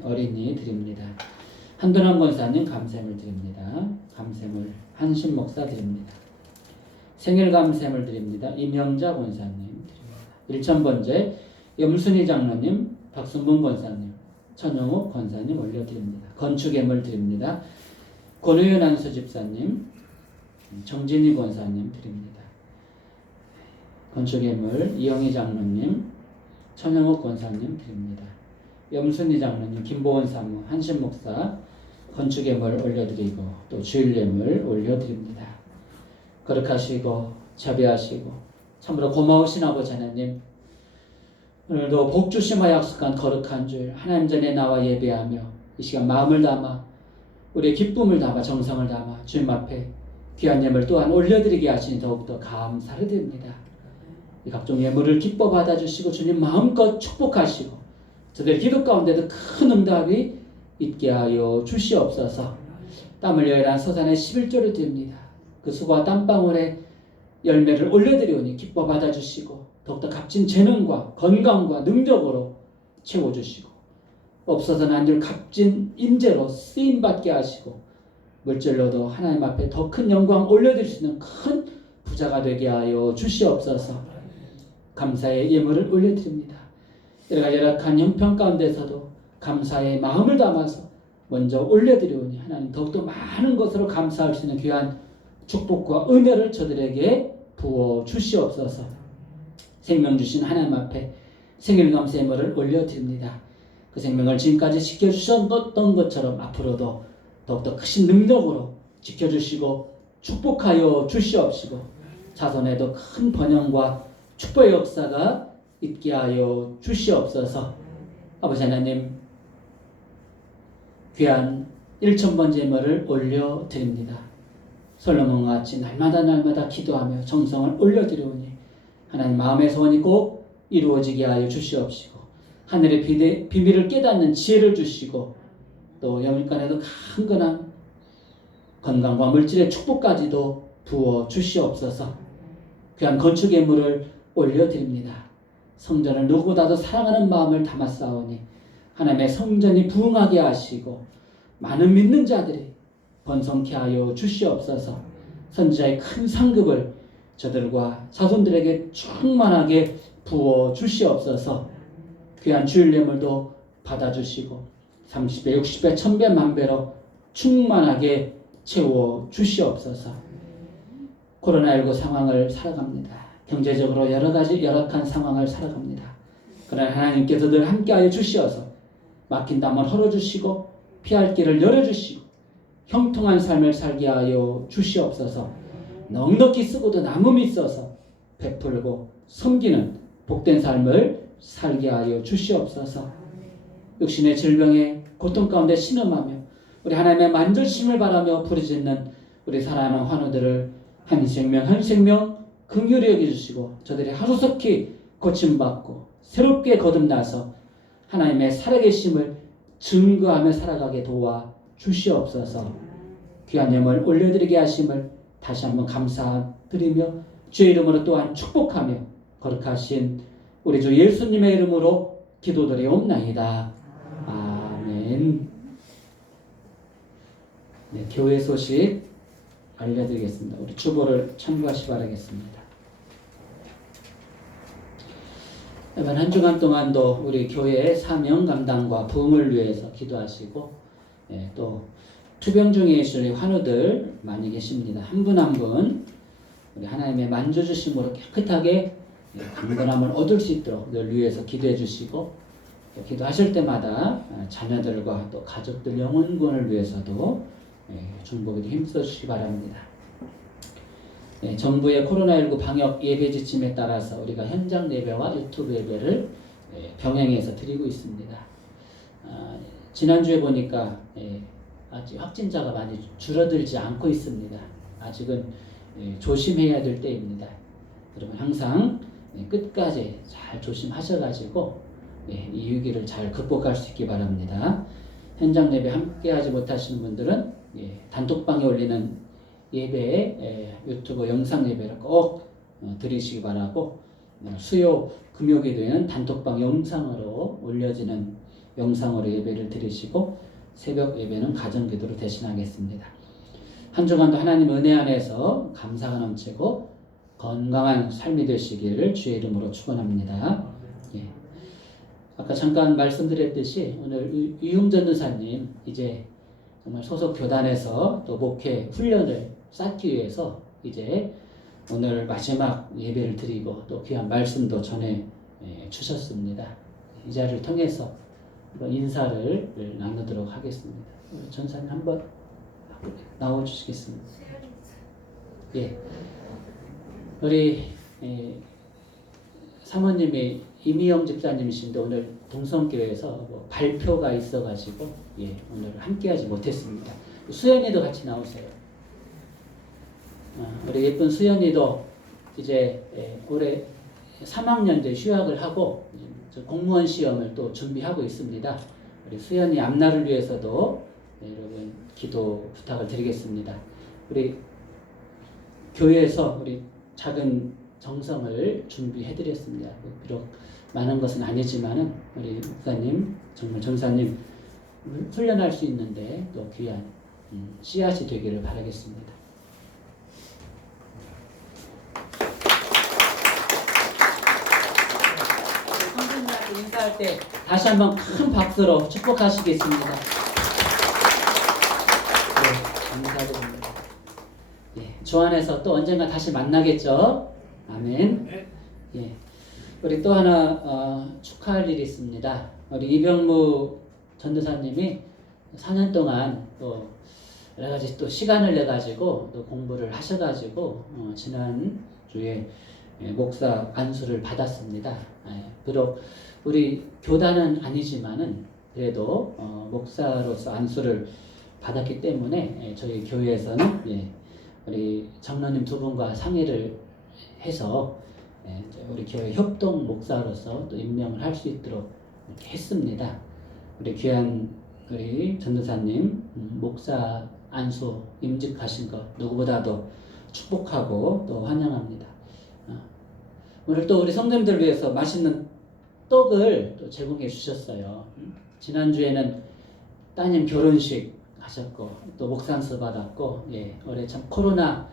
어린이 드립니다. 한도남 권사님 감샘을 드립니다. 감샘을 한신 목사 드립니다. 생일 감샘을 드립니다. 이명자 권사님 드립니다. 일천번째 염순희 장로님, 박순봉 권사님, 천영욱 권사님 올려드립니다. 건축예물 드립니다. 권의윤 안수 집사님, 정진희 권사님 드립니다. 건축예물 이영희 장로님, 천영욱 권사님 드립니다. 염순희 장로님, 김보원 사무, 한신 목사 건축예물 올려드리고 또 주일예물 올려드립니다. 거룩하시고 자비하시고 참으로 고마우신 아버지 하나님, 오늘도 복 주심과 약속한 거룩한 주일 하나님 전에 나와 예배하며 이 시간 마음을 담아 우리의 기쁨을 담아 정성을 담아 주님 앞에 귀한 예물 또한 올려드리게 하시니 더욱더 감사를 드립니다. 이 각종 예물을 기뻐 받아주시고 주님 마음껏 축복하시고 저들의 기도 가운데도 큰 응답이 있게 하여 주시옵소서. 땀 흘려 일한 서산의 11조를 드립니다. 그 수고와 땀방울의 열매를 올려드리오니 기뻐 받아주시고 더욱더 값진 재능과 건강과 능력으로 채워주시고 없어서는 안 될 값진 인재로 쓰임받게 하시고 물질로도 하나님 앞에 더 큰 영광 올려드릴 수 있는 큰 부자가 되게 하여 주시옵소서. 감사의 예물을 올려드립니다. 여러 가지 열악한 형편 가운데서도 감사의 마음을 담아서 먼저 올려드리오니 하나님 더욱더 많은 것으로 감사할 수 있는 귀한 축복과 은혜를 저들에게 부어 주시옵소서. 생명 주신 하나님 앞에 생일 감사 예물을 올려드립니다. 그 생명을 지금까지 지켜주셨던 것처럼 앞으로도 더욱더 크신 능력으로 지켜주시고 축복하여 주시옵시고 자손에도 큰 번영과 축복의 역사가 있게 하여 주시옵소서. 아버지 하나님, 귀한 1000번째 예물을 올려드립니다. 솔로몬과 같이 날마다 기도하며 정성을 올려드리오니 하나님 마음의 소원이 꼭 이루어지게 하여 주시옵시고 하늘의 비밀을 깨닫는 지혜를 주시고 또 영일간에도 강건한 건강과 물질의 축복까지도 부어 주시옵소서. 귀한 건축 예물을 올려드립니다. 성전을 누구보다도 사랑하는 마음을 담았사오니 하나님의 성전이 부흥하게 하시고 많은 믿는 자들이 번성케 하여 주시옵소서. 선지자의 큰 상급을 저들과 자손들에게 충만하게 부어 주시옵소서. 귀한 주일 예물도 받아주시고 30배, 60배, 1000배, 만배로 충만하게 채워 주시옵소서. 코로나19 상황을 살아갑니다. 경제적으로 여러 가지 열악한 상황을 살아갑니다. 그러나 하나님께서 늘 함께하여 주시어서 막힌 담을 헐어주시고 피할 길을 열어주시고 형통한 삶을 살게 하여 주시옵소서. 넉넉히 쓰고도 남음이 있어서 베풀고 섬기는 복된 삶을 살게 하여 주시옵소서. 육신의 질병에 고통 가운데 신음하며 우리 하나님의 만져주심을 바라며 부르짖는 우리 사랑하는 환우들을 한 생명 긍휼히 여겨주시고 저들이 하루속히 고침받고 새롭게 거듭나서 하나님의 살아계심을 증거하며 살아가게 도와 주시옵소서. 귀한 예물 올려드리게 하심을 다시 한번 감사드리며 주의 이름으로 또한 축복하며 거룩하신 우리 주 예수님의 이름으로 기도드리옵나이다. 아멘. 네, 교회 소식 알려드리겠습니다. 우리 주보를 참고하시 바라겠습니다. 이번 한 주간 동안도 우리 교회의 사명 감당과 부흥을 위해서 기도하시고 또 투병 중에 계실 환우들 많이 계십니다. 한 분 한 분 우리 하나님의 만져주심으로 깨끗하게 강건함을 얻을 수 있도록 늘 위해서 기도해 주시고 기도하실 때마다 자녀들과 또 가족들 영혼구원을 위해서도 중보기도 힘써 주시기 바랍니다. 정부의 코로나19 방역 예배 지침에 따라서 우리가 현장 예배와 유튜브 예배를 병행해서 드리고 있습니다. 지난주에 보니까 아직 확진자가 많이 줄어들지 않고 있습니다. 아직은 조심해야 될 때입니다. 여러분 항상 끝까지 잘 조심하셔가지고 이 위기를 잘 극복할 수 있기 바랍니다. 현장 예배 함께하지 못하시는 분들은 단톡방에 올리는 예배에 유튜브 영상 예배를 꼭 드리시기 바라고 수요 금요기도에는 단톡방 영상으로 올려지는 영상으로 예배를 드리시고 새벽 예배는 가정기도로 대신하겠습니다. 한 주간도 하나님 은혜 안에서 감사가 넘치고 건강한 삶이 되시기를 주의 이름으로 축원합니다. 아까 잠깐 말씀드렸듯이 오늘 유흥 전도사님 이제 정말 소속 교단에서 또 목회 훈련을 쌓기 위해서 이제 오늘 마지막 예배를 드리고 또 귀한 말씀도 전해 주셨습니다. 이 자리를 통해서 인사를 나누도록 하겠습니다. 전사님 한번 나와 주시겠습니다. 우리 사모님이 이미영 집사님이신데 오늘 동성교회에서 발표가 있어가지고 오늘 함께하지 못했습니다. 수연이도 같이 나오세요. 우리 예쁜 수연이도 이제 올해 3학년 이제 휴학을 하고 공무원 시험을 또 준비하고 있습니다. 우리 수연이 앞날을 위해서도 여러분 기도 부탁을 드리겠습니다. 우리 교회에서 우리 작은 정성을 준비해드렸습니다. 비록 많은 것은 아니지만은 우리 목사님, 정말 전사님 훈련할 수 있는데 또 귀한 씨앗이 되기를 바라겠습니다. 성도님한테 인사할 때 다시 한번 큰 박수로 축복하시겠습니다. 감사드립니다. 주 안에서 또 언젠가 다시 만나겠죠? 아멘. 우리 또 하나 축하할 일이 있습니다. 우리 이병무 전도사님이 4년 동안 또 여러 가지 또 시간을 내 가지고 또 공부를 하셔가지고 지난 주에 목사 안수를 받았습니다. 비록 우리 교단은 아니지만은 그래도 목사로서 안수를 받았기 때문에 저희 교회에서는 우리 장로님 두 분과 상의를 해서 우리 교회 협동 목사로서 또 임명을 할 수 있도록 이렇게 했습니다. 우리 귀한 우리 전도사님 목사 안수 임직하신 것 누구보다도 축복하고 또 환영합니다. 오늘 또 우리 성도님들 위해서 맛있는 떡을 또 제공해 주셨어요. 지난주에는 따님 결혼식 하셨고 또 목상수 받았고 올해 참 코로나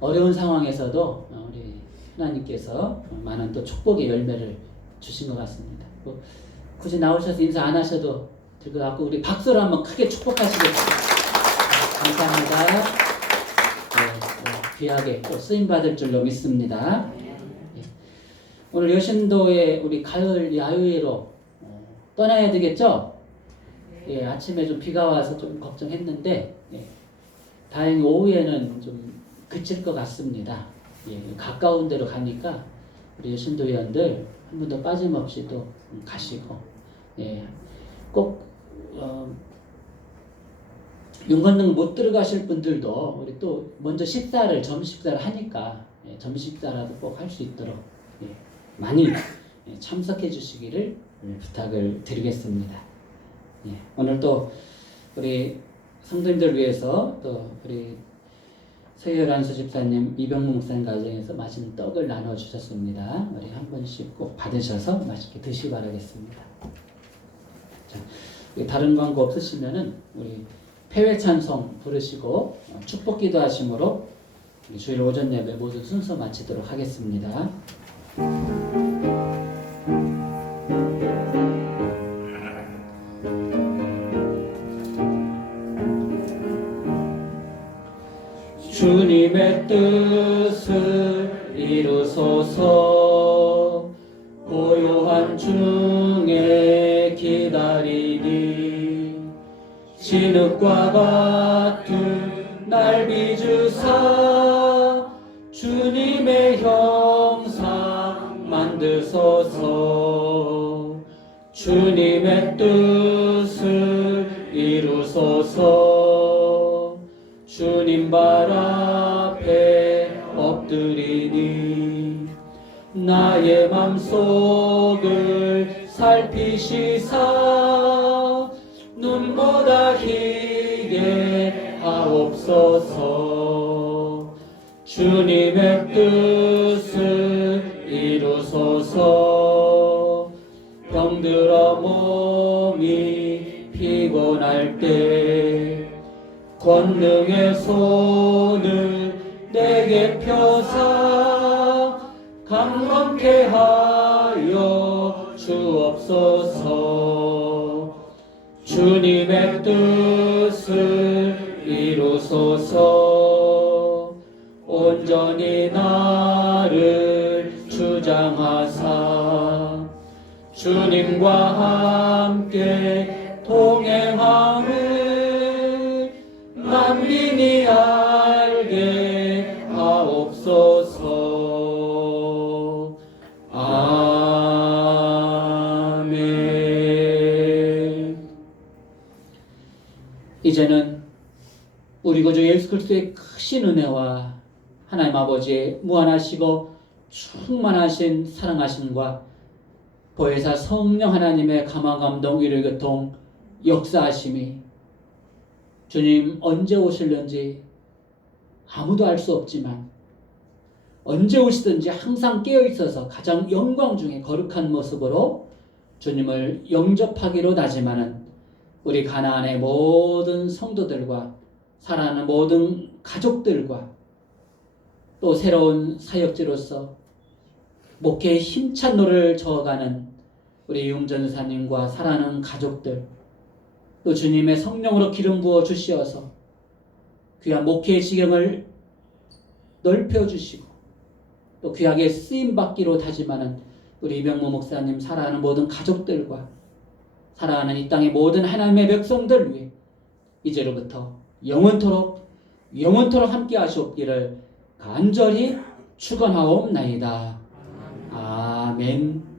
어려운 상황에서도 우리 하나님께서 많은 또 축복의 열매를 주신 것 같습니다. 굳이 나오셔서 인사 안 하셔도 될 것 같고 우리 박수로 한번 크게 축복하시겠습니다. 감사합니다. 귀하게 또 쓰임 받을 줄로 믿습니다. 오늘 여신도에 우리 가을 야유회로 떠나야 되겠죠? 아침에 좀 비가 와서 좀 걱정했는데 다행히 오후에는 좀 그칠 것 같습니다. 가까운 데로 가니까 우리 여신도 회원들 한 분도 빠짐없이 또 가시고 꼭 윤건능 못 들어가실 분들도 우리 또 먼저 점심 식사를 하니까 점심 식사라도 꼭 할 수 있도록 많이 참석해 주시기를 부탁을 드리겠습니다. 오늘 또 우리 성도님들 위해서 또 우리 서희열 집사님, 이병무 목사님 가정에서 맛있는 떡을 나눠 주셨습니다. 우리 한 번씩 꼭 받으셔서 맛있게 드시기 바라겠습니다. 자, 다른 광고 없으시면은 우리 폐회 찬송 부르시고 축복 기도하심으로 주일 오전 예배 모두 순서 마치도록 하겠습니다. 주님의 뜻을 이루소서. 고요한 중에 기다리니 진흙과 같은 날 빚으사 주님의 형상 만드소서. 주님의 뜻을 이루소서. 주님 발 앞에 엎드리니 나의 맘속을 살피시사 눈보다 희게 하옵소서. 주님의 뜻을 이루소서. 병들어 몸이 피곤할 때 권능의 손을 내게 펴사 강건케 하여 주옵소서. 주님의 뜻을 이루소서. 온전히 나를 주장하사 주님과 함께 동행함을 만민이 알게 하옵소서. 아멘. 이제는 우리 구주 예수 그리스도의 크신 은혜와 하나님 아버지의 무한하시고 충만하신 사랑하심과 보혜사 성령 하나님의 감화 감동 위로 교통 역사하심이 주님 언제 오실는지 아무도 알 수 없지만 언제 오시든지 항상 깨어 있어서 가장 영광 중에 거룩한 모습으로 주님을 영접하기로 다짐하는 우리 가나안의 모든 성도들과 사랑하는 모든 가족들과 또 새로운 사역지로서 목회의 힘찬 노를 저어가는 우리 융전사님과 사랑하는 가족들, 또 주님의 성령으로 기름 부어 주시어서 귀한 목회의 지경을 넓혀 주시고 또 귀하게 쓰임 받기로 다짐하는 우리 이병무 목사님, 사랑하는 모든 가족들과 사랑하는 이 땅의 모든 하나님의 백성들 위해 이제로부터 영원토록 함께 하시옵기를 간절히 축원하옵나이다. 아멘.